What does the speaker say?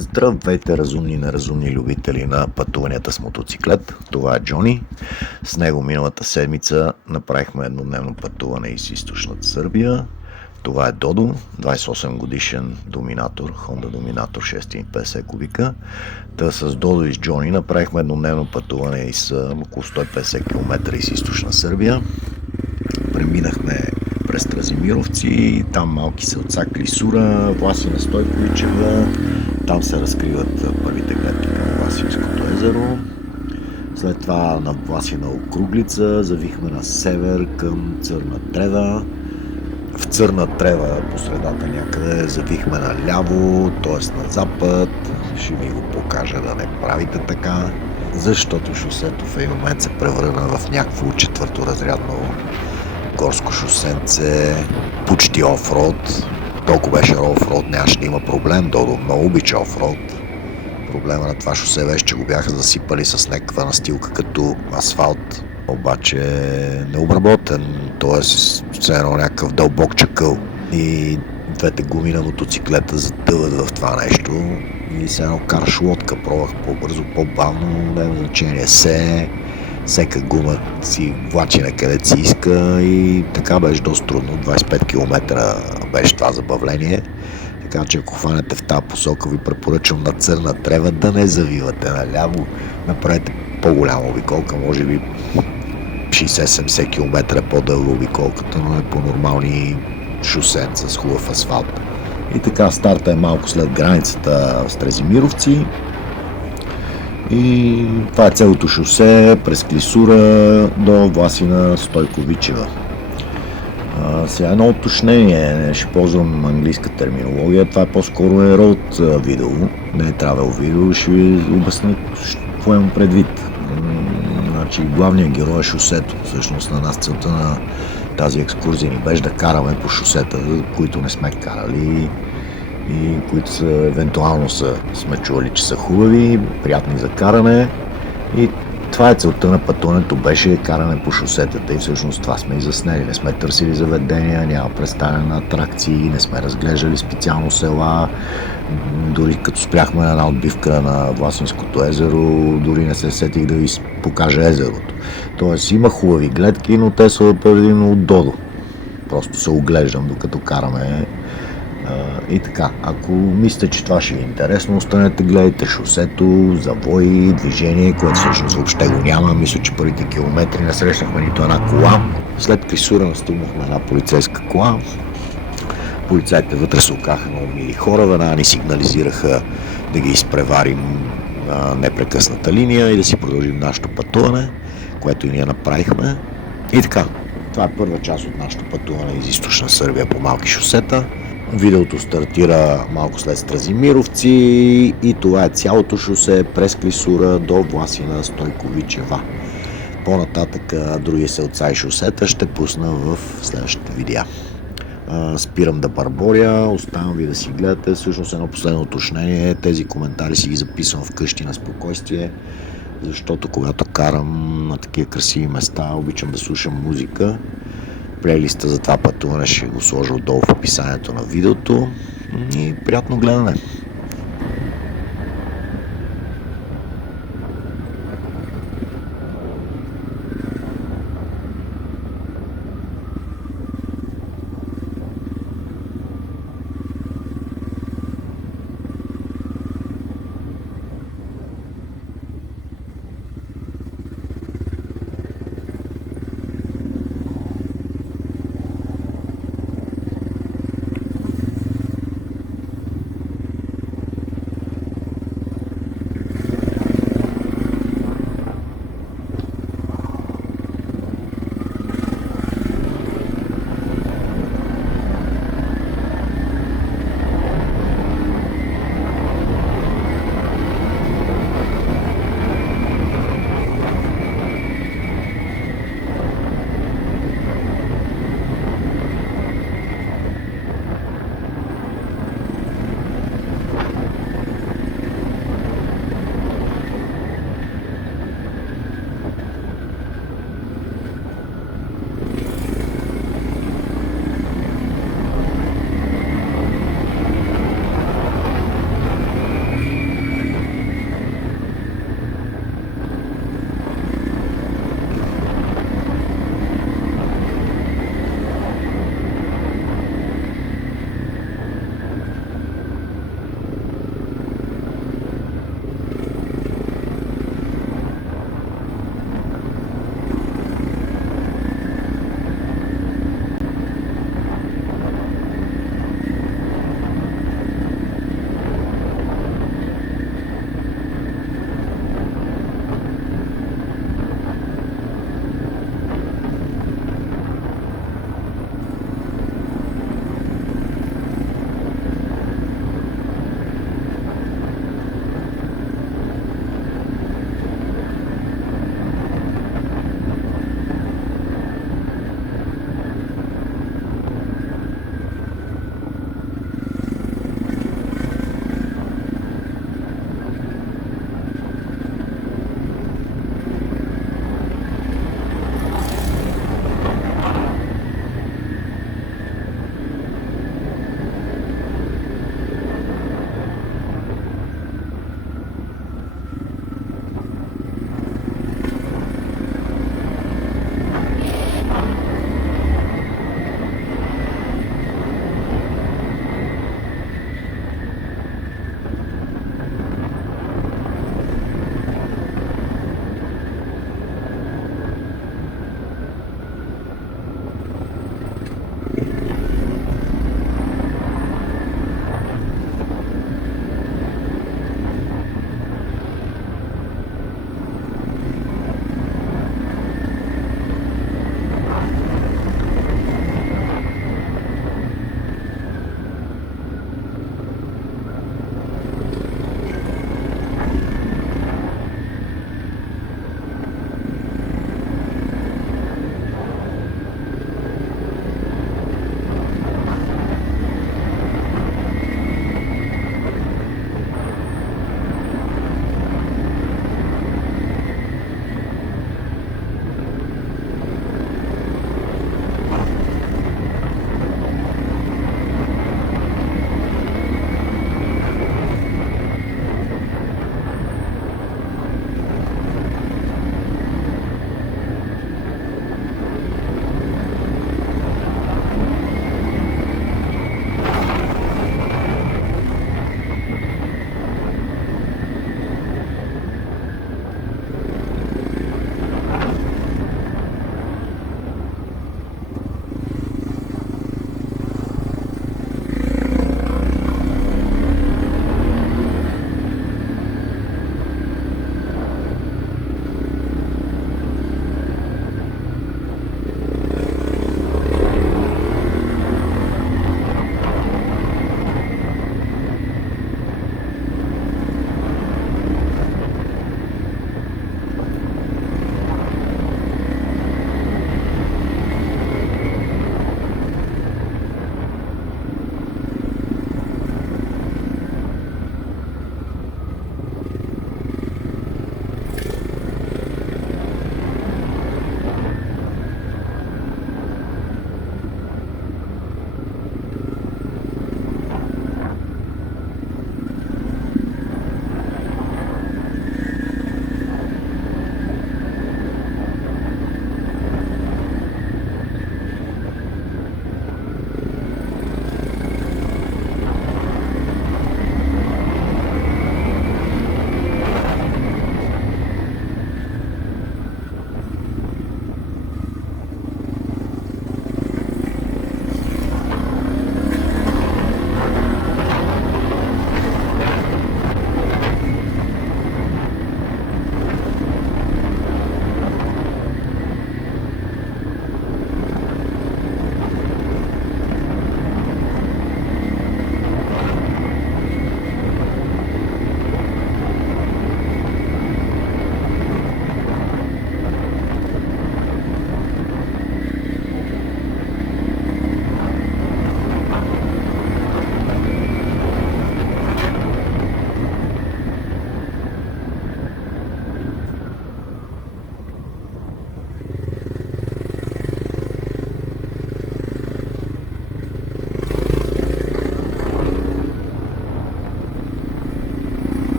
Здравейте, разумни и неразумни любители на пътуванията с мотоциклет. Това е Джони. С него миналата седмица направихме еднодневно пътуване из източната Сърбия. Това е Додо, 28 годишен доминатор, Honda Dominator 650 кубика. Та с Додо и с Джони направихме еднодневно пътуване из около 150 км из източна Сърбия. Преминахме през Стразимировци, там малки селца Клисура, Власина Стойковичева, там се разкриват първите гледки към Власинското езеро. След това на Власина Округлица завихме на север към Църна Трева. В Църна Трева по средата някъде завихме наляво, т.е. на запад. Ще ви го покажа да не правите така, защото шосето в един момент се превърна в някакво четвърторазрядно горско шосенце, почти офроуд. Толкова беше офроуд, нямаше да има проблем. Додо много обича офроуд. Проблема на това шосе беше, че го бяха засипали с някаква настилка като асфалт, обаче необработен, т.е. все едно някакъв дълбок чакъл. И двете гуми на мотоциклета затъват в това нещо и все едно караш лодка. Пробвах по-бързо, по-бавно, няма значение всека гума си влачи на където си иска и така беше доста трудно. 25 км беше това забавление. Така че ако хванете в тази посока, ви препоръчвам на Църна Трева да не завивате наляво. Направете по-голяма обиколка, може би 60-70 км по-дълга обиколката, но е по нормални шосенца с хубав асфалт. И така, старта е малко след границата с Трезимировци. И това е цялото шосе през Клисура до Власина Стойковичева. Сега едно уточнение, ще ползвам английска терминология, това е по-скоро е road видео, не е travel видео, ще ви обясня какво имам предвид. Значи главният герой е шосето, всъщност на нас целта на тази екскурзия ни беше да караме по шосета, които не сме карали и които са, евентуално сме чували, че са хубави, приятни за каране, и това е целта на пътуването, беше каране по шосетата и всъщност това сме и заснели. Не сме търсили заведения, няма представяне на атракции, не сме разглеждали специално села, дори като спряхме на една отбивка на Власинското езеро, дори не се сетих да ви покажа езерото. Тоест има хубави гледки, но те са предимно от Додо. Просто се оглеждам докато караме. И така, ако мислите, че това ще ви е интересно, останете, гледайте шосето, завои, движение, което всъщност въобще го няма. Мисля, че първите километри не срещнахме нито една кола. След Клисура настигнахме една полицейска кола. Полицайите вътре се окаха много мили хора, веднага ни сигнализираха да ги изпреварим на непрекъсната линия и да си продължим нашето пътуване, което и ние направихме. И така, това е първа част от нашето пътуване из източна Сърбия по малки шосета. Видеото стартира малко след Стразимировци и това е цялото шосе през Клисура до Власина Стойковичева. По-нататък други селца и шосета ще пусна в следващите видеа. Спирам да барборя, оставям ви да си гледате. Всъщност едно последно уточнение, тези коментари си ги записвам вкъщи на спокойствие, защото когато карам на такива красиви места, обичам да слушам музика. Плейлиста за това пътуване ще го сложа отдолу в описанието на видеото и приятно гледане!